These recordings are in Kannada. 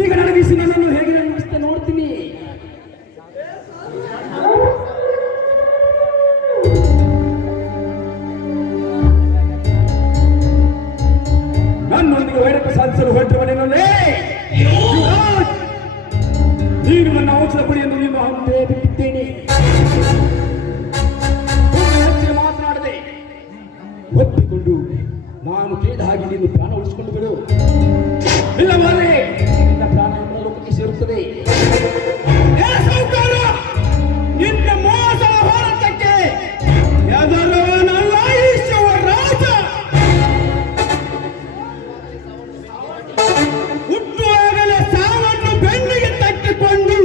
ಈಗ ನನಗಿಸಿ ನನ್ನನ್ನು ಹೇಗೆ ಅನಿಸ್ತಾ ನೋಡ್ತೀನಿ. ನನ್ನೊಂದಿಗೆ ವೈರತ್ವ ಸಾಧಿಸಲು ಹೊರಟವನೇನಲ್ಲೇ ನೀನು ನನ್ನ ಔಷಧ ಪಡಿಯನ್ನು ನೀನು ಹಂತೆ ಬಿಟ್ಟಿದ್ದೇನೆ. ಹೆಚ್ಚಿನ ಮಾತನಾಡದೆ ಒಪ್ಪಿಕೊಂಡು ನಾನು ಕೇಳಿದ ಹಾಗೆ ನೀನು ಪ್ರಾಣ ಉಳಿಸಿಕೊಂಡು ಬಿಡು. ಇಲ್ಲವಾದರೆ ನಿನ್ನ ಪ್ರಾಣ ಇನ್ನ ಲೋಕಕ್ಕೆ ಸೇರುತ್ತದೆ. ನಿನ್ನ ಮೋಸದ ಹೋರಾಟಕ್ಕೆ ಎದರವನಲ್ಲ ಈಶ್ವರ ರಾಜ. ಹುಟ್ಟುವಾಗಲೇ ಸಾವನ್ನು ಬೆನ್ನಿಗೆ ತಕ್ಕಿಕೊಂಡು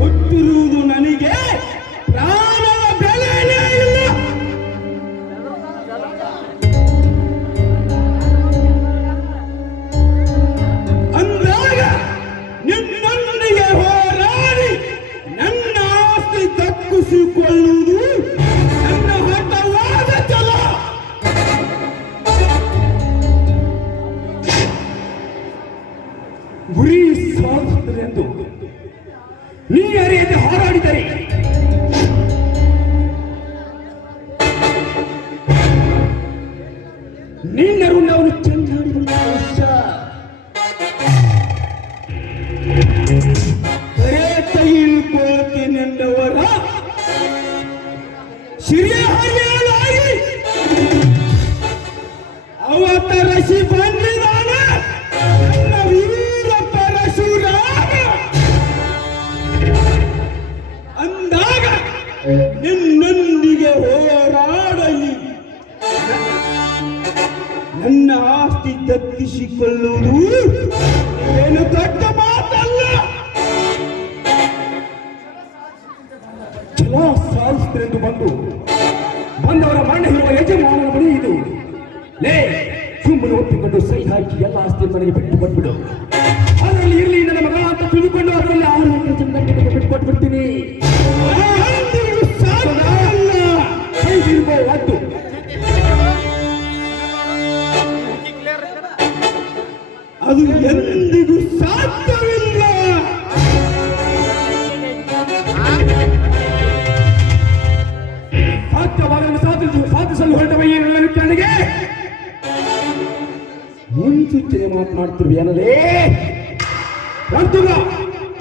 ಹುಟ್ಟಿರುವುದು ನನಗೆ ಪ್ರಾಣದ ಬೆಲೆಯೇ ಇಲ್ಲ. ಅಂದಾಗ ನಿನ್ನೊಂದಿಗೆ ಹೋರಾಡಿ ನನ್ನ ಆಸ್ತಿ ದಕ್ಕಿಸಿಕೊಳ್ಳುವುದು ನನ್ನ ಹಠವಾದ ಛಲ. ಗುರಿ ಸಾಧಿಸುತ್ತದೆಂದು ನೀ ಅರಿಯದೆ ಹೋರಾಡಿದರೆ ನಿನ್ನ ಋಣವನ್ನು ಚೆನ್ನಾಗಿ ಕೈಕೊಳ್ತೀನೆಂದವರ ಶಿರಿಯಾಗಿ ಅವತರಿಸಿ ಬಂದಿದ್ದಾನ ನನ್ನ ವೀರ ಪರಶುರಾಮ. ಅಂದಾಗ ನಿನ್ನೊಂದಿಗೆ ಹೋರಾಡಲಿ ನನ್ನ ಆಸ್ತಿ ದಕ್ಕಿಸಿಕೊಳ್ಳುವುದು ಏನು ದೊಡ್ಡ ಮಾತಲ್ಲ. ಛಲ ಸಾಧಿಸುತ್ತೆಂದು ಬಂದವರ ಮಣ್ಣ ಇರುವ ಯಜಮಾನನ ಬಳಿ ಇದು. ಲೇ ಸುಮ್ಮನೆ ಒಪ್ಪಿಕೊಂಡು ಸೈ ಹಾಕಿ ಎಲ್ಲ ಆಸ್ತಿ ಮನೆಗೆ ಬಿಟ್ಟು ಕೊಟ್ಬಿಡು. ಅದರಲ್ಲಿ ಇರಲಿ ನನ್ನ ಮಗ ಅಂತ ತಿಳಿದುಕೊಂಡು ಅದರಲ್ಲಿ 6 ಎಕರೆ ಜಮೀನನ್ನು ಬಿಟ್ಟು ಕೊಟ್ಬಿಡ್ತೀನಿ. ಒಟ್ಟು ಅದು ಎಂದಿಗೂ ಸಾಧ್ಯವಿಲ್ಲ. ಸಾಧ್ಯವಾಗಲು ಸಾಧಿಸಲು ಹೊರಟವ ಏನಲ್ಲ ಕಣ್ಣಿಗೆ ಮುನ್ಸೂಚನೆ ಮಾತನಾಡ್ತಿರ್ವೇನಲ್ಲೇ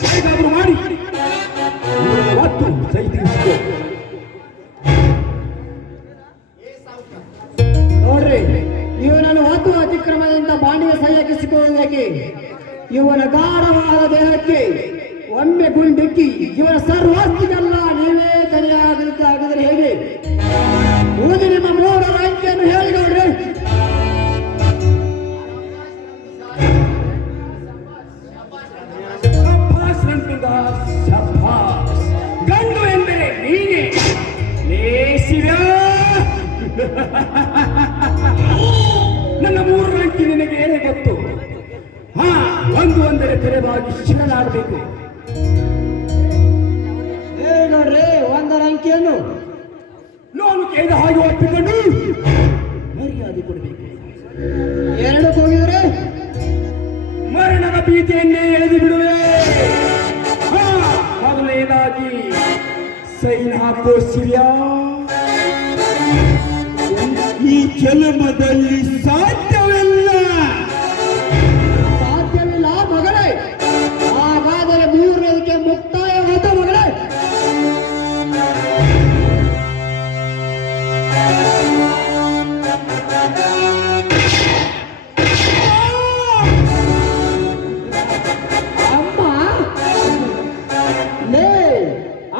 ಹೇಗಾದ್ರೂ ಮಾಡಿ ಒಟ್ಟು ಸೈ ತಿಳಿಸಿಕೊ. ನೋಡ್ರಿ, ಇವನನ್ನು ಹತ್ತು ಅತಿಕ್ರಮದಿಂದ ಬಾಂಡಿಗೆ ಸೈ ಹಾಕಿಸಿಕೊಳ್ಳುವುದಕ್ಕೆ ಇವನ ಗಾಢವಾದ ದೇಹಕ್ಕೆ ಒಮ್ಮೆ ಗುಂಡಿಕ್ಕಿ ಇವನ ಸರ್ವಾಸ್ತಿಗೆಲ್ಲ ನೀವೇ ತನಿಯಾಗದಿದ್ದರೆ ಹೇಗೆ? ಓದಿ ನಿಮ್ಮ 3ರ ಅಂಕೆಯನ್ನು ಹೇಳಿ ನೋಡ್ರಿ. ಗಂಡು ಎಂದರೆ ನೀನೇ ನನ್ನ 3 ಅಂಕಿ ನಿನಗೆ ಏನೇ ಗೊತ್ತು? ಒಂದು ಅಂದರೆ ತೆರೆವಾಗಿ ಶಿಕ್ಷಣನಾಗಬೇಕು. ಹೇಳಿ ನೋಡ್ರಿ 1ರ ಅಂಕಿಯನ್ನು. ನಾನು ಕೇಳಿದ ಹಾಗೆ ಒಪ್ಪಿಕೊಂಡು ಮರ್ಯಾದೆ ಕೊಡಬೇಕು. 2ಕ್ಕೆ ಹೋಗಿದ್ರೆ ಮರಣದ ಭೀತಿಯನ್ನೇ ಎಳೆದು ಬಿಡುವೆ. ಮೊದಲನೇದಾಗಿ ಸೈನ್ ಹಾಕೋ ಶಿವ್ಯ. ಈ ಜನ್ಮದಲ್ಲಿ ಸಾಧ್ಯವಿಲ್ಲ ಮಗಳೇ. ಹಾಗಾದರೆ 3ನೇದಕ್ಕೆ ಮುಕ್ತಾಯವಾದ ಮಗಳೇ.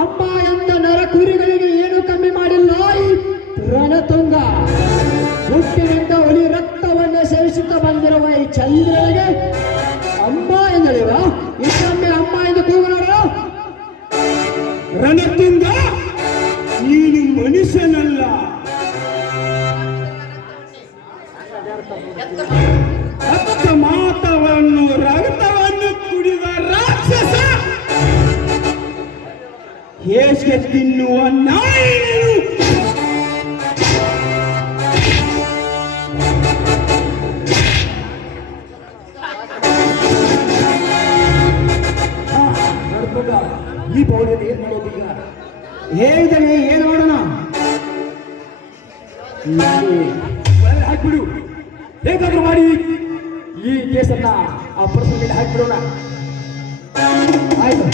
ಅಮ್ಮ ಎಂದ ನರ ಕುರಿಗಳಿಗೆ ಏನು ಕಮ್ಮಿ ಮಾಡಿಲ್ಲ ಈ ರಣತುಂಗ. ಹುಟ್ಟಿನಿಂದ ಹುಲಿ ರಕ್ತವನ್ನೇ ಸೇವಿಸುತ್ತಾ ಬಂದಿರುವ ಈ ಚಂದ್ರನಿಗೆ ಅಮ್ಮ ಎಂದಳಿವ. ಇನ್ನೊಮ್ಮೆ ಅಮ್ಮ ಎಂದು ಕೂಗು ನೋಡಲು. ರಣತುಂಗ, ನೀನು ಮನುಷ್ಯನಲ್ಲ, ಮಾತವನ್ನು ರಕ್ತವನ್ನು ಕುಡಿದ ರಾಕ್ಷಸ. ಹೇಗೆ ತಿನ್ನುವ ನಾಯಿ ನೀನು. ಹೇಳಿದರೆ ಏನು ಮಾಡೋಣ? ಒಳಗಡೆ ಹಾಕ್ಬಿಡು. ಹೇಗಾದ್ರೂ ಮಾಡಿ ಈ ಕೇಸನ್ನ ಆ ಪರ್ಸನ್ ಮೇಲೆ ಹಾಕ್ಬಿಡೋಣ. ಆಯ್ತು.